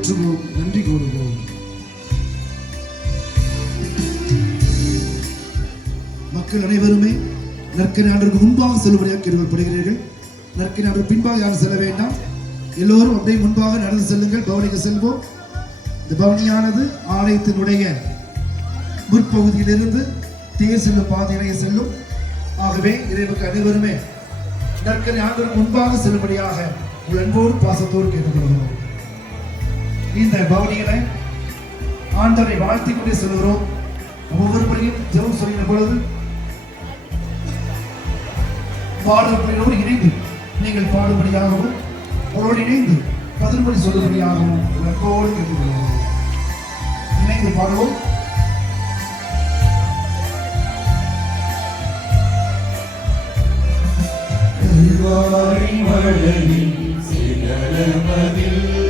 போற்றுவோம் நன்றி கூறுவோம். மக்கள் அனைவருமே நற்கனை ஆண்டருக்கு முன்பாக செல்லும்படியாக கேள்விப்படுகிறீர்கள். நற்கனை ஆண்டர் பின்பாக யாரும் செல்ல வேண்டாம். எல்லோரும் அப்படியே முன்பாக நடந்து செல்லுங்கள். பவனிக்கு செல்வோம். இந்த பவனியானது ஆலயத்தினுடைய முற்பகுதியிலிருந்து தேர் செல்லும் பாதையிலே செல்லும். ஆகவே இறைவுக்கு அனைவருமே நற்கனை ஆண்டருக்கு முன்பாக செல்லும்படியாக உங்கள் அன்போடு பாசத்தோடு கேட்டுக்கொள்கிறோம். இந்த பவனிகளை ஆண்டவரை வாழ்த்திக் கொண்டே செல்கிறோம் ஒவ்வொரு முறையும் ஜெபம் சொல்கிற பொழுது பாடுபடியோடு இணைந்து நீங்கள் பாடுபடியாகவும் உங்களோடு இணைந்து பதில்படி சொல்லுபடியாகவும் அன்போடு கேட்டுக்கொள்வோம். இணைந்து பாடுவோம். கல்வாரி மழையின் சிகரமதில்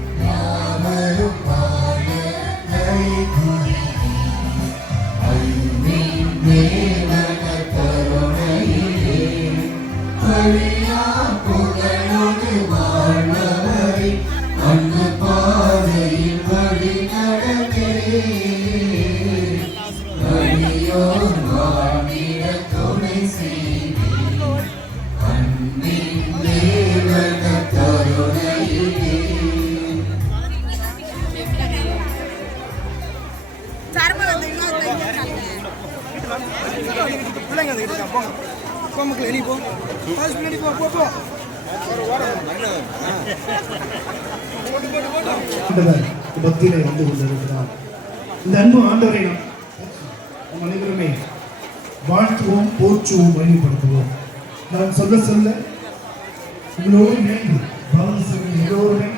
glory. பக்தியிலே வந்து கொண்டிருக்கிறார் இந்த அன்பு ஆண்டவரை நாம் அனைவருமே வாழ்த்துவோம் போற்றுவோம் வழிபடுத்துவோம் நாம் சொல்ல சொல்ல உங்களோடு இணைந்து பலன் செய்யும் எல்லோருமே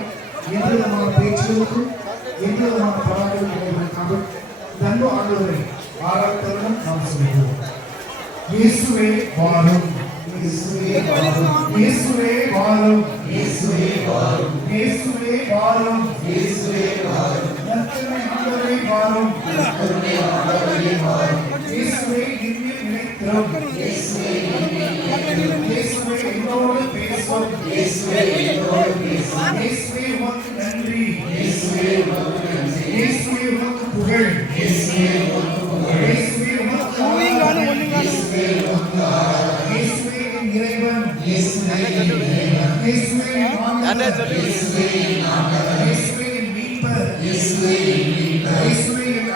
எந்த விதமான பேச்சுகளுக்கும் எந்த விதமான பராமரிப்பு இந்த அன்பு ஆண்டவரை ஆராய்த்தவர்கள் நாம் சொல்லுவோம் இயேசுவே வாழும் இயேசுவே வாரும் இயேசுவே வாரும் இயேசுவே வாரும் இயேசுவே வாரும் நற்கருணை ஆண்டவரே வாரும் நற்கருணை ஆண்டவரே வாரும் இயேசுவே நிலைத்திரும் இயேசுவே இயேசுவே என்னோடு பேசும் இயேசுவே என்னோடு பேசும் இயேசுவே உமக்கு நன்றி இயேசுவே உமக்கு நன்றி. இயேசுவே உமக்கு புகழ் இயேசுவே உமக்கு புகழ். இயேசுவே உமக்கு இயேசுவே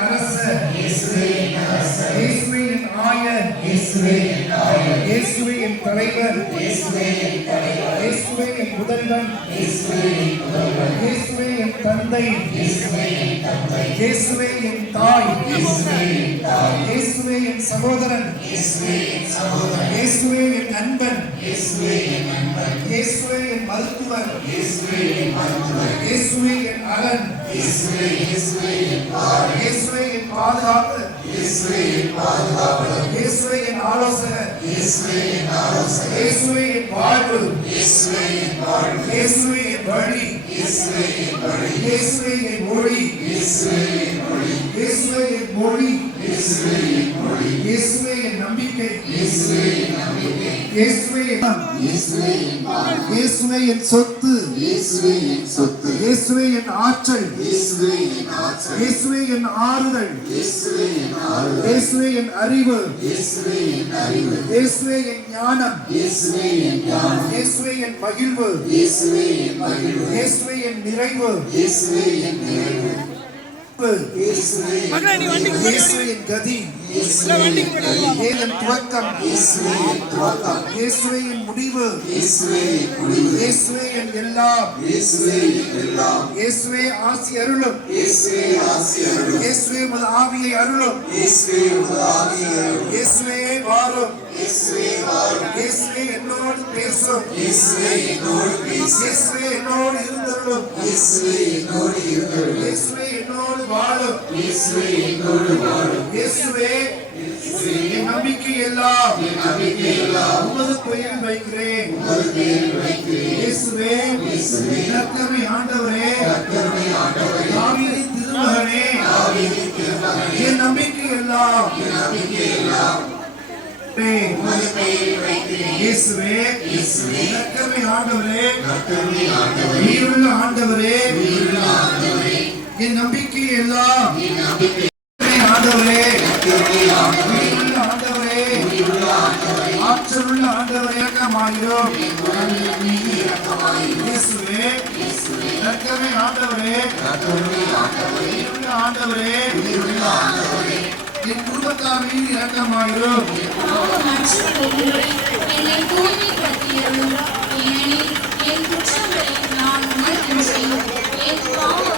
அரசர் இயேசுவே என் அரசர் இயேசுவே என் ஆயர் இயேசுவே என் தலைவர். இயேசுவே என் தலைவர். இயேசுவே என் முதல்வன். இயேசுவே என் முதல்வன். இயேசுவே என் தந்தை. இயேசுவே என் தந்தை. இயேசுவே என் தாய். இயேசுவே என் தாய். இயேசுவே என் சகோதரன். இயேசுவே என் சகோதரன். இயேசுவே என் நண்பன் இயேசுவே என் நண்பன் இயேசுவே என் மருத்துவர். இயேசுவே என் மருத்துவர். இயேசுவே என் அரண் இயேசுவே இயேசுவே என் பார் இயேசுவே என் பாதுகாப்பு. இயேசுவே என் பாதுகாப்பு. இயேசுவே என் ஆலோசகர். இயேசுவே என் ஆலோசகர் இயேசுவே என் வாழ்வு. இயேசுவே என் வாழ்வு. இயேசுவே என் வழி. இயேசுவே என் வழி. இயேசுவே என் மொழி. இயேசுவே என் மொழி. இயேசுவே என் மொழி இயேசுவே என் மொழி இயேசுவே என் நம்பிக்கை இயேசுவே என் நம்பிக்கை இயேசுவே என் இயேசுவே என் வாழ்வு இயேசுவே என் சொத்து இயேசுவே என் சொத்து இயேசுவே என் ஆற்றல் இயேசுவே என் ஆற்றல் இயேசுவே என் ஆறுதல் இயேசுவே என் ஆறுதல் இயேசுவே என் அறிவு இயேசுவே என் அறிவு இயேசுவே என் ஞானம் இயேசுவே என் ஞானம் இயேசுவே என் மகிழ்வு இயேசுவே என் மகிழ்வு இயேசுவே என் நிறைவு இயேசுவே என் நிறைவு கதி. துவக்கம் இயேசுவே என் துவக்கம்? இயேசுவே என் முடிவு. இயேசுவே என் முடிவு. இயேசுவே என் எல்லாம். இயேசுவே ஆசி அருளும். இயேசுவே ஆவியை அருளும். இயேசுவே வாரும். இயேசுவே என்னோடு பேசும். இயேசுவே என்னோடு பேசு இயேசுவே என்னோடு இருந்தருளும் இயேசுவே என்னோடு இருக்கிறது இயேசுவே என்னோடு வாழும். இயேசுவே என்னோடு வாழும் இயேசுவே. என் நம்பிக்கை எல்லாம் என் நம்பிக்கை எல்லாம் உமது பெயரில் வைக்கிறேன். உமது பேரில் வைக்கிறேன். இயேசுவே இரக்கமே ஆண்டவரே. கர்த்தருடைய ஆண்டவரே. தாவீதின் திருமகனே. தாவீதின் திருமகனே. என் நம்பிக்கை எல்லாம் என் நம்பிக்கை எல்லாம் வைக்கிறேன் இயேசுவே இரக்கமே ஆண்டவரே உயிருள்ள ஆண்டவரே. என் நம்பிக்கை. எல்லாம் ஆண்டவரே உயிருள்ள ஆண்டவரே. ஆற்றலுள்ள ஆண்டவரே இரக்கமாயிரும் இயேசுவே இரக்கமே ஆண்டவரே உயிருள்ள ஆண்டவரே. என் குடும்பத்தார் மீது இரக்கமாயிரும் பாவமற்றவர்களே, என்னை தூய்மைப்படுத்தியருளும். ஏனெனில் என் குற்றங்களை நான் உணர்கின்றேன். என் பாவம்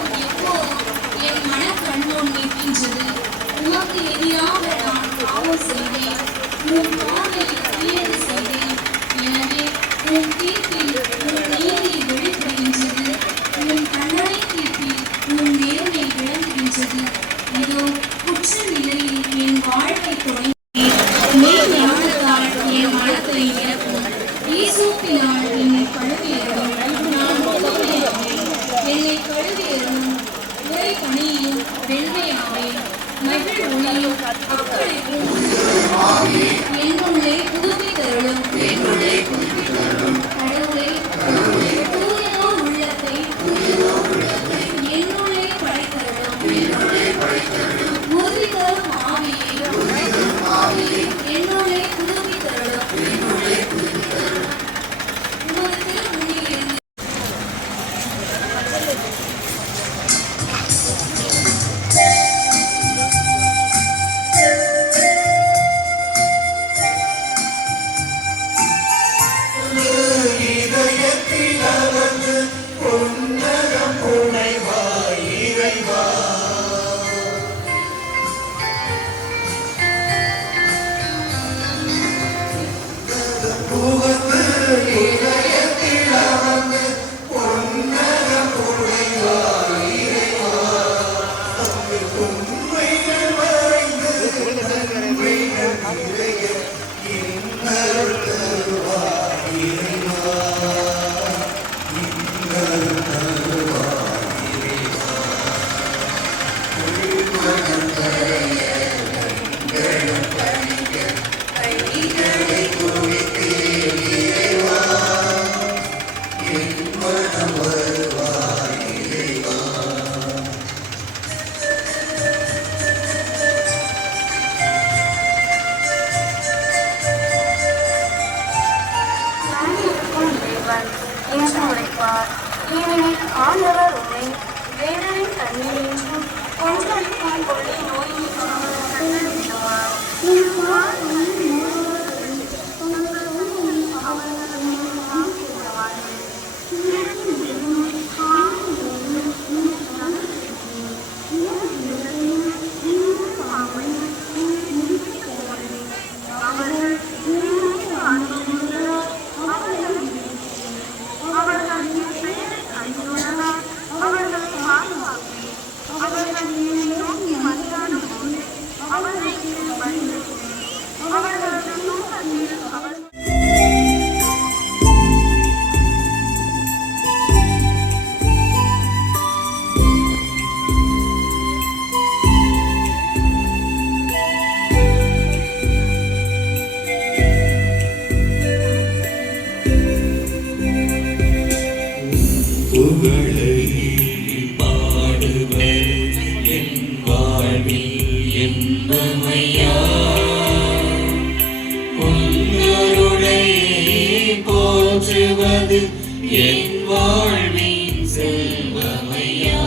வாழ்வின் செல்வமையா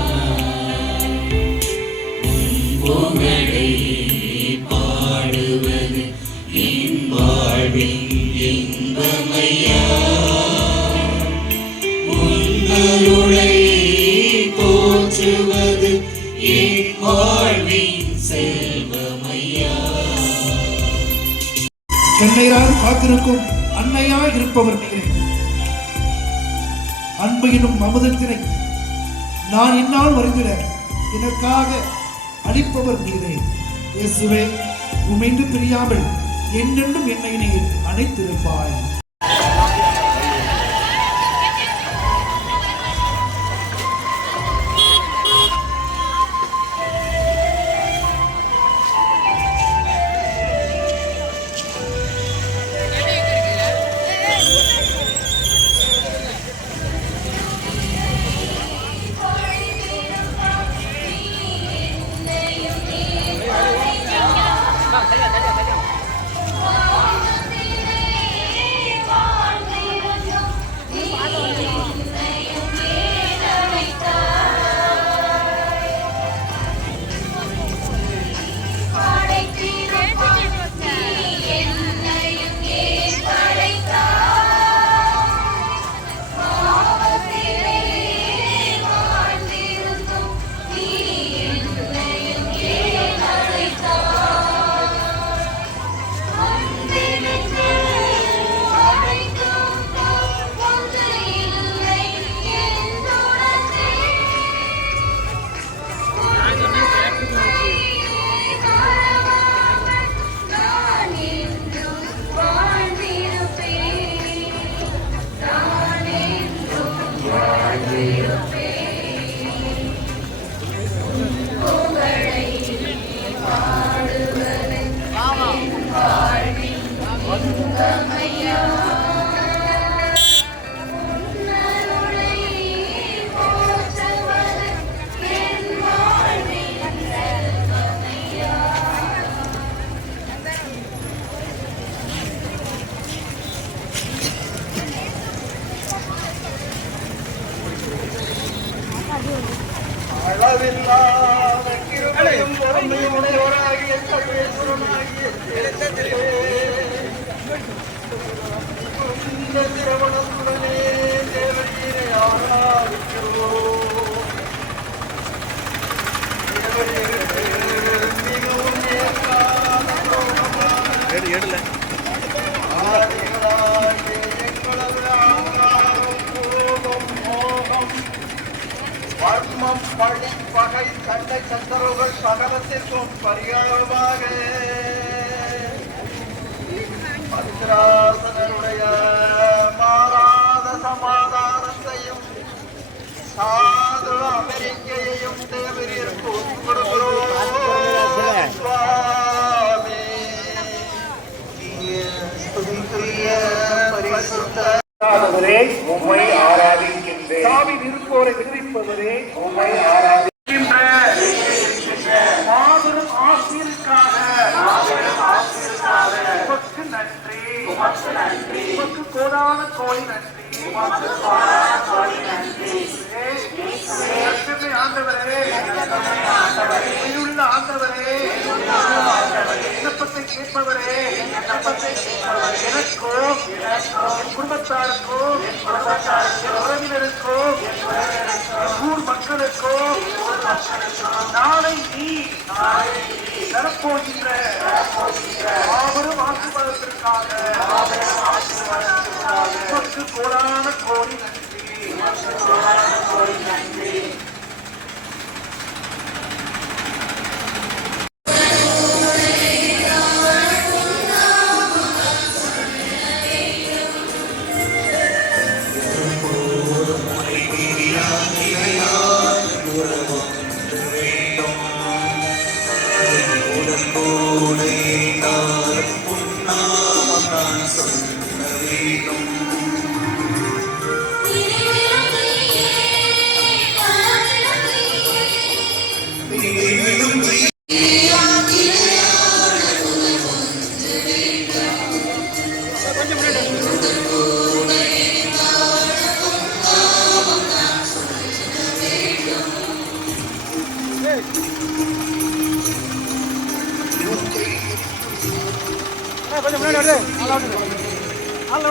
புகழை பாடுவது என் வாழ்வின் என்பமையா உன்னருளை போற்றுவது என் வாழ்வின் செல்வமையா காத்திருக்கும் அன்னையாய் இருப்பவர் நீரே அன்பு அமுதத்தினை நான் என்னால் வருகிற எனக்காக அளிப்பவர் நீரே. இயேசுவே உமைந்து பிரியாமல் என்னென்றும் என்னை நீர் அணைத்திருப்பாய். துரோகமான ஆதிகளாகிய வர்மம் பழி பகை சண்டை சந்தரவுகள் சகலத்திற்கும் பரிகாரமாக. பரிசுராசனருடைய மாறாத சமாதானத்தையும் சாது அமெரிக்கையையும் தேவரிற்கு ஒப்புக்கொடுக்கிறோம் ஸ்துதிக்குரிய பரிசுத்த ஆராதவரே உம்மை ஆராதிக்கின்றேன். சாமி இருப்போரை விடுவிப்பவரே. உம்மை ஆராதிக்கின்ற மாபெரும் ஆசிரியருக்காக உமக்கு நன்றி உமக்கு நன்றி. உமக்கு கோடான கோடி நன்றி. உமக்கு கோடான கோடி நன்றி கர்த்தருடைய ஆண்டவரே உயிருள்ள ஆண்டவரே விண்ணப்பத்தை கேட்பவரே எனக்கும் என் குடும்பத்தாருக்கும் என் உறவினருக்கும் ஊர் மக்களுக்கும் நாளை நீ தரப்போகின்ற மாபெரும் ஆசீர்வாதத்திற்காக கோடான கோடி நன்றி கோடான கோடி நன்றி. പുന്നാമഹാസം வருது ஆள்